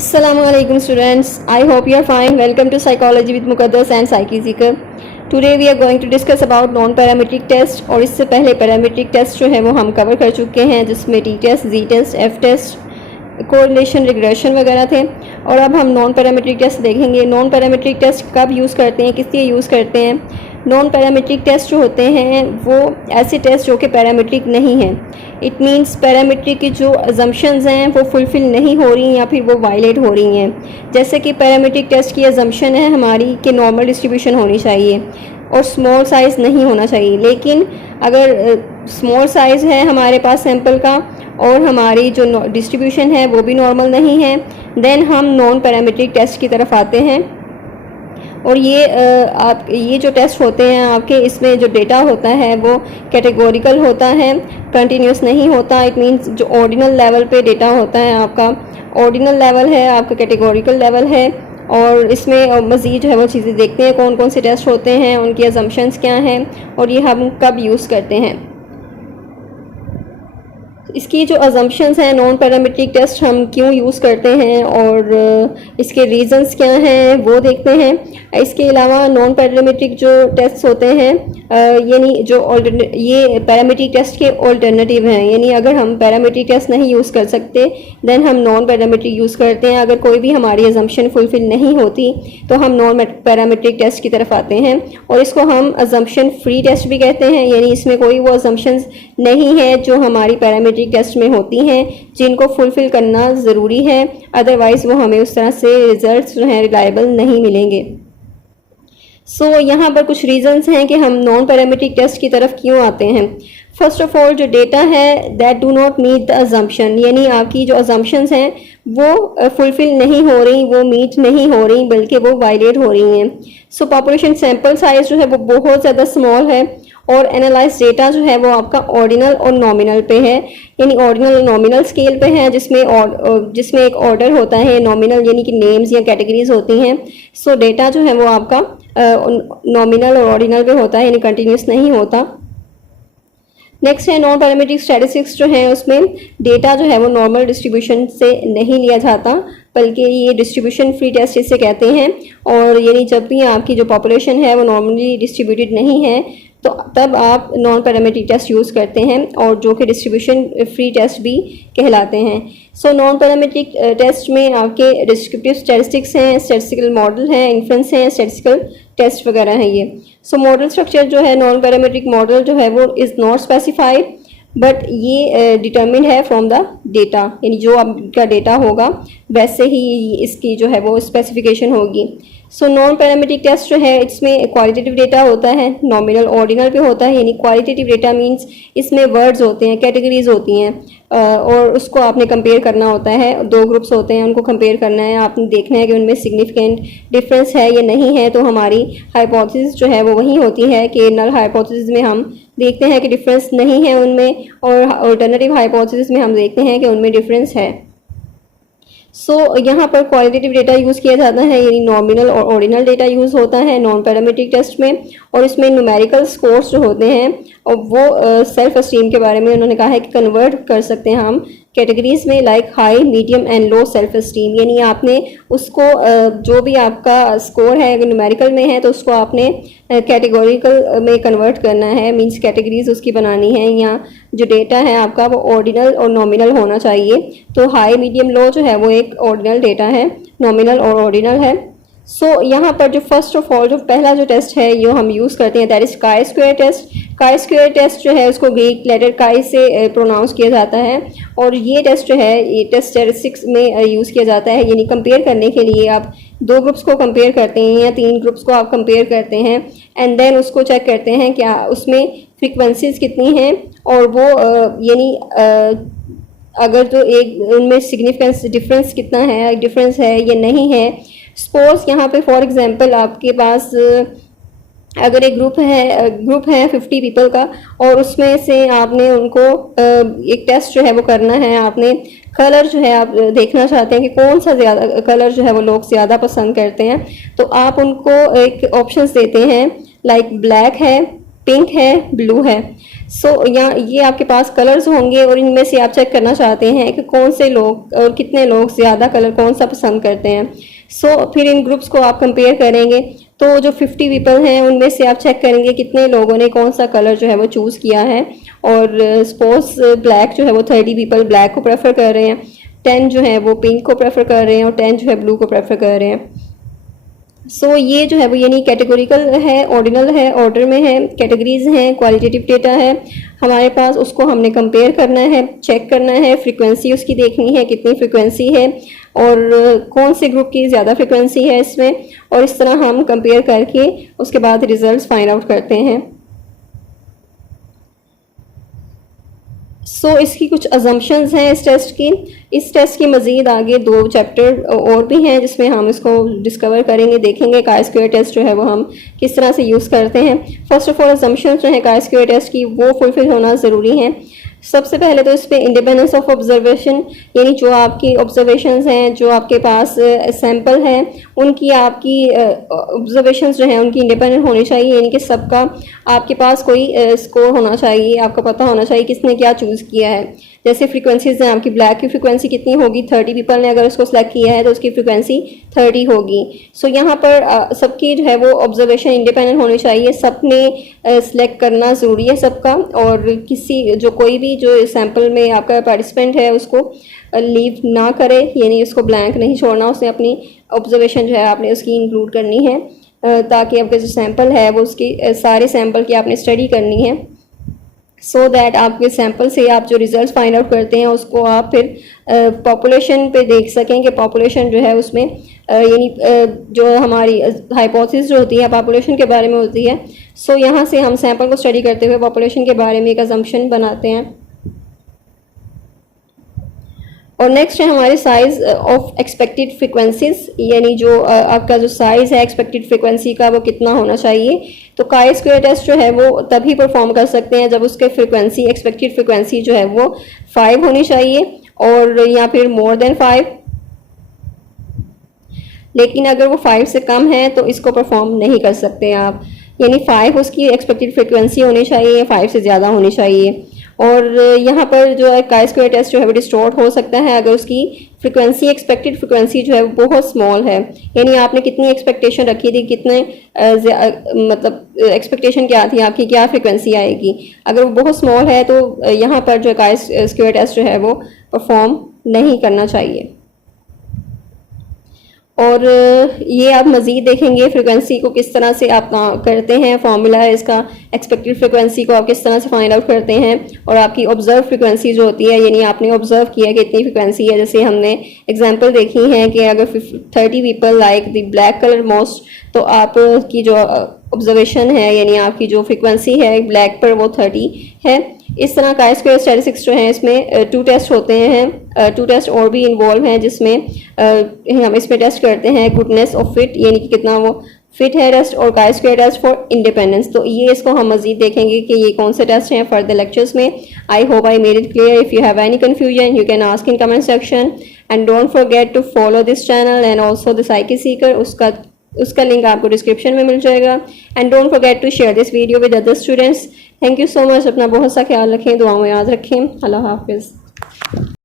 Assalamualaikum students. I hope you are fine. Welcome to Psychology with Muqaddas and Psyche Seeker. Today we are going to discuss about non parametric test और इससे पहले parametric test जो है वो हम cover कर चुके हैं, जिसमें T test, G test, F test, correlation, regression वगैरह थे। और अब हम नॉन पैरामीट्रिक टेस्ट देखेंगे। नॉन पैरामीट्रिक टेस्ट कब यूज़ करते हैं, किस लिए यूज़ करते हैं। नॉन पैरामीट्रिक टेस्ट जो होते हैं वो ऐसे टेस्ट जो कि पैरामीट्रिक नहीं हैं। इट मीन्स पैरामीट्रिक की जो अजम्पशंस हैं वो फुलफ़िल नहीं हो रही या फिर वो वायलेट हो रही हैं। जैसे कि पैरामीट्रिक टेस्ट की अजम्पशन है हमारी कि नॉर्मल डिस्ट्रीब्यूशन होनी चाहिए और स्मॉल साइज़ नहीं होना चाहिए, लेकिन अगर स्मॉल साइज़ है हमारे पास सैंपल का और हमारी जो डिस्ट्रीब्यूशन है वो भी नॉर्मल नहीं है, देन हम नॉन पैरामीट्रिक टेस्ट की तरफ आते हैं। और ये जो टेस्ट होते हैं आपके, इसमें जो डेटा होता है वो कैटेगोरिकल होता है, कंटिन्यूस नहीं होता। इट मींस जो ऑर्डिनल लेवल पे डेटा होता है आपका ऑर्डिनल लेवल है, आपका कैटेगोरिकल लेवल है। और इसमें मज़ीद जो है वो चीज़ें देखते हैं कौन कौन से टेस्ट होते हैं, उनकी अजम्पशंस क्या हैं और ये हम कब यूज़ करते हैं। इसकी जो अजम्पशंस हैं नॉन पैरामीट्रिक टेस्ट हम क्यों यूज़ करते हैं और इसके रीज़न्स क्या हैं वो देखते हैं। इसके अलावा नॉन पैरामीट्रिक जो टेस्ट होते हैं यानी ये पैरामीट्रिक टेस्ट के ऑल्टरनेटिव हैं, यानी अगर हम पैरामीट्रिक टेस्ट नहीं यूज़ कर सकते देन हम नॉन पैरामीट्रिक यूज़ करते हैं। अगर कोई भी हमारी अजम्पशन फुलफिल नहीं होती तो हम नॉन पैरामीट्रिक टेस्ट की तरफ आते हैं और इसको हम अजम्पशन फ्री टेस्ट भी कहते हैं, यानी इसमें कोई वो अजम्पशंस नहीं है जो हमारी पैरामीट्रिक टेस्ट में होती हैं जिनको फुलफिल करना ज़रूरी है, अदरवाइज़ वो हमें उस तरह से रिजल्ट्स जो हैं रिलायबल नहीं मिलेंगे। यहाँ पर कुछ रीज़न्स हैं कि हम नॉन पैरामीट्रिक टेस्ट की तरफ क्यों आते हैं। फर्स्ट ऑफ ऑल, जो डेटा है that do not meet the assumption, यानी आपकी जो अजम्पशंस हैं वो फुलफिल नहीं हो रही, वो मीट नहीं हो रही, बल्कि वो वायलेट हो रही हैं। पॉपुलेशन सैंपल साइज जो है वो बहुत ज़्यादा स्मॉल है और एनालाइज डेटा जो है वो आपका ऑर्डिनल और नॉमिनल पे है, यानी ऑर्डिनल और नॉमिनल स्केल पे है, जिसमें एक ऑर्डर होता है, नॉमिनल यानी कि नेम्स या कैटेगरीज होती हैं। डेटा जो है वो आपका नॉमिनल और ऑर्डिनल पे होता है, यानी कंटिन्यूस नहीं होता। नेक्स्ट है नॉन पैरामीट्रिक स्टैटिस्टिक्स जो है उसमें डेटा जो है वो नॉर्मल डिस्ट्रीब्यूशन से नहीं लिया जाता, बल्कि ये डिस्ट्रीब्यूशन फ्री टेस्ट इसे कहते हैं। और यानी जब भी आपकी जो पॉपुलेशन है वो नॉर्मली डिस्ट्रीब्यूटेड नहीं है तो तब आप नॉन पैरामीट्रिक टेस्ट यूज़ करते हैं और जो कि डिस्ट्रीब्यूशन फ्री टेस्ट भी कहलाते हैं। नॉन पैरामीट्रिक टेस्ट में आपके डिस्क्रिप्टिव स्टैटिस्टिक्स हैं, स्टैटिस्टिकल मॉडल हैं, इन्फ्रेंस हैं, स्टैटिस्टिकल टेस्ट वगैरह हैं ये। मॉडल स्ट्रक्चर जो है नॉन पैरामीट्रिक मॉडल जो है वो इज़ नॉट स्पेसिफाइड, बट ये डिटर्मिन है फ्रॉम द डेटा, यानी जो आपका डेटा होगा वैसे ही इसकी जो है वो स्पेसिफिकेशन होगी। नॉन पैरामीट्रिक टेस्ट जो है इसमें क्वालिटेटिव डेटा होता है, नॉमिनल ऑर्डिनल पे होता है, यानी क्वालिटेटिव डेटा मींस इसमें वर्ड्स होते हैं, कैटेगरीज होती हैं और उसको आपने कंपेयर करना होता है। दो ग्रुप्स होते हैं, उनको कंपेयर करना है, आपने देखना है कि उनमें सिग्निफिकेंट डिफरेंस है या नहीं है। तो हमारी हाइपोथेसिस जो है वो वही होती है कि नल हाइपोथेसिस में हम देखते हैं कि डिफरेंस नहीं है उनमें, और अल्टरनेटिव हाइपोथेसिस में हम देखते हैं कि उनमें डिफरेंस है। यहाँ पर क्वालिटेटिव डेटा यूज़ किया जाता है, यानी नॉमिनल और ऑर्डिनल डेटा यूज़ होता है नॉन पैरामीट्रिक टेस्ट में। और इसमें न्यूमेरिकल स्कोर्स जो होते हैं और वो सेल्फ एस्टीम के बारे में उन्होंने कहा है कि कन्वर्ट कर सकते हैं हम कैटेगरीज में, like high, medium and low self esteem. यानी आपने उसको जो भी आपका स्कोर है अगर न्यूमेरिकल में है तो उसको आपने कैटेगोरिकल में कन्वर्ट करना है, मींस कैटेगरीज उसकी बनानी है, या जो डेटा है आपका वो ऑर्डिनल और नॉमिनल होना चाहिए। तो हाई, मीडियम, लो जो है वो एक ऑर्डिनल डेटा है, नॉमिनल और ऑर्डिनल है। यहाँ पर जो फर्स्ट ऑफ ऑल जो पहला जो टेस्ट है ये हम यूज़ करते हैं, that is chi square test. Chi square test जो है उसको ग्रीक लेटर काई से प्रोनाउंस किया जाता है और ये टेस्ट जो है ये टेस्ट स्टैटिस्टिक्स में यूज़ किया जाता है, यानी कंपेयर करने के लिए आप दो ग्रुप्स को कंपेयर करते हैं या तीन ग्रुप्स को आप कंपेयर करते हैं एंड देन उसको चेक करते हैं क्या उसमें फ्रीक्वेंसीज कितनी हैं और वो यानी अगर तो एक उनमें सिग्निफिकेंस डिफरेंस कितना है, डिफरेंस है या नहीं है। सपोज यहाँ पे फॉर एग्जांपल आपके पास अगर एक ग्रुप है 50 पीपल का और उसमें से आपने उनको एक टेस्ट जो है वो करना है, आपने कलर जो है आप देखना चाहते हैं कि कौन सा ज़्यादा कलर जो है वो लोग ज़्यादा पसंद करते हैं। तो आप उनको एक ऑप्शंस देते हैं, लाइक ब्लैक है, पिंक है, ब्लू है। यहाँ ये आपके पास कलर्स होंगे और इनमें से आप चेक करना चाहते हैं कि कौन से लोग और कितने लोग ज़्यादा कलर कौन सा पसंद करते हैं। फिर इन ग्रुप्स को आप कंपेयर करेंगे, तो जो 50 पीपल हैं उनमें से आप चेक करेंगे कितने लोगों ने कौन सा कलर जो है वो चूज़ किया है। और सपोज ब्लैक जो है वो 30 पीपल ब्लैक को प्रेफर कर रहे हैं, 10 जो है वो पिंक को प्रेफर कर रहे हैं और 10 जो है ब्लू को प्रेफर कर रहे हैं। ये जो है वो यानी कैटेगोरिकल है, ऑर्डिनल है, ऑर्डर में है, कैटेगरीज हैं, क्वालिटेटिव डेटा है हमारे पास, उसको हमने कंपेयर करना है, चेक करना है, फ्रीक्वेंसी उसकी देखनी है कितनी फ्रीक्वेंसी है और कौन से ग्रुप की ज़्यादा फ्रीक्वेंसी है इसमें, और इस तरह हम कंपेयर करके उसके बाद रिजल्ट्स फाइंड आउट करते हैं। इसकी कुछ अजम्पशंस हैं इस टेस्ट की। इस टेस्ट की मज़ीद आगे 2 चैप्टर और भी हैं जिसमें हम इसको डिस्कवर करेंगे, देखेंगे काई स्क्वायर टेस्ट जो है वो हम किस तरह से यूज़ करते हैं। फर्स्ट ऑफ ऑल अजम्पशंस जो है काई स्क्वायर टेस्ट की वो फुलफिल होना ज़रूरी है। सबसे पहले तो इस पर इंडिपेंडेंस ऑफ ऑब्जर्वेशन, यानी जो आपकी ऑब्जर्वेशंस हैं, जो आपके पास सैंपल हैं, उनकी आपकी ऑब्जर्वेशंस जो हैं उनकी इंडिपेंडेंट होनी चाहिए, यानी कि सबका आपके पास कोई स्कोर होना चाहिए, आपको पता होना चाहिए किसने क्या चूज़ किया है। जैसे फ्रीक्वेंसीज हैं, आपकी ब्लैक की फ्रीक्वेंसी कितनी होगी, 30 पीपल ने अगर उसको सेलेक्ट किया है तो उसकी फ्रीक्वेंसी 30 होगी। यहाँ पर सबकी जो है वो ऑब्जर्वेशन इंडिपेंडेंट होनी चाहिए, सबने सेलेक्ट करना ज़रूरी है सबका, और किसी जो कोई भी जो सैंपल में आपका पार्टिसिपेंट है उसको लीव ना करे, यानी उसको ब्लैंक नहीं छोड़ना, उसने अपनी ऑब्जर्वेशन जो है आपने उसकी इंक्लूड करनी है, ताकि आपका जो सैंपल है वो उसकी सारे सैंपल की आपने स्टडी करनी है, दैट आपके सैंपल से आप जो रिजल्ट फाइंड आउट करते हैं उसको आप फिर पॉपुलेशन पे देख सकें कि पॉपुलेशन जो है उसमें यानी जो हमारी हाइपोथेसिस जो होती है पॉपुलेशन के बारे में होती है। यहाँ से हम सैंपल को स्टडी करते हुए पॉपुलेशन के बारे में एक अजम्पशन बनाते हैं। और नेक्स्ट है हमारे साइज़ ऑफ एक्सपेक्टेड फ्रिक्वेंसीज, यानी जो आपका जो साइज़ है एक्सपेक्टेड फ्रिक्वेंसी का वो कितना होना चाहिए। तो काई स्क्वायर टेस्ट जो है वो तभी परफॉर्म कर सकते हैं जब उसके फ्रिक्वेंसी एक्सपेक्टेड फ्रिक्वेंसी जो है वो 5 होनी चाहिए और या फिर मोर देन 5, लेकिन अगर वो 5 से कम है तो इसको परफॉर्म नहीं कर सकते आप, यानी 5 उसकी एक्सपेक्टेड फ्रिक्वेंसी होनी चाहिए, 5 से ज़्यादा होनी चाहिए। और यहाँ पर जो है काई स्क्वायर टेस्ट जो है वो डिस्टॉर्ट हो सकता है अगर उसकी फ्रिक्वेंसी एक्सपेक्टेड फ्रिक्वेंसी जो है वो बहुत स्मॉल है, यानी आपने कितनी एक्सपेक्टेशन रखी थी, कितने मतलब एक्सपेक्टेशन क्या थी आपकी, क्या फ्रिक्वेंसी आएगी, अगर वो बहुत स्मॉल है तो यहाँ पर जो काई स्क्वायर टेस्ट जो है वो परफॉर्म नहीं करना चाहिए। और ये आप मज़ीद देखेंगे फ्रिक्वेंसी को किस तरह से आप करते हैं, फार्मूला है इसका, एक्सपेक्टेड फ्रिक्वेंसी को आप किस तरह से फाइंड आउट करते हैं, और आपकी ऑब्जर्व फ्रिक्वेंसी जो होती है, यानी आपने ऑब्जर्व किया कि इतनी फ्रिक्वेंसी है। जैसे हमने एग्जांपल देखी है कि अगर 30 people like the black colour most, तो आपकी जो ऑब्जर्वेशन है यानी आपकी जो फ्रिक्वेंसी है ब्लैक पर वो 30 है। इस तरह काई स्क्वायर स्टैटिस्टिक्स जो है इसमें 2 टेस्ट होते हैं, 2 टेस्ट और भी इन्वॉल्व हैं जिसमें हम इसमें टेस्ट करते हैं गुडनेस ऑफ फिट, यानी कि कितना वो फिट है टेस्ट, और काई स्क्वायर टेस्ट फॉर इंडिपेंडेंस। तो ये इसको हम मजीद देखेंगे कि ये कौन से टेस्ट हैं फर्दर लेक्चर्स में। I hope I made it clear. If you have any confusion you can ask in comment section and don't forget to follow this channel and also the Psyche Seeker, उसका link आपको description में मिल जाएगा। And don't forget to share this video with other students. Thank you so much. अपना बहुत सा ख्याल रखें, दुआओं में याद रखें। अल्लाह हाफिज़।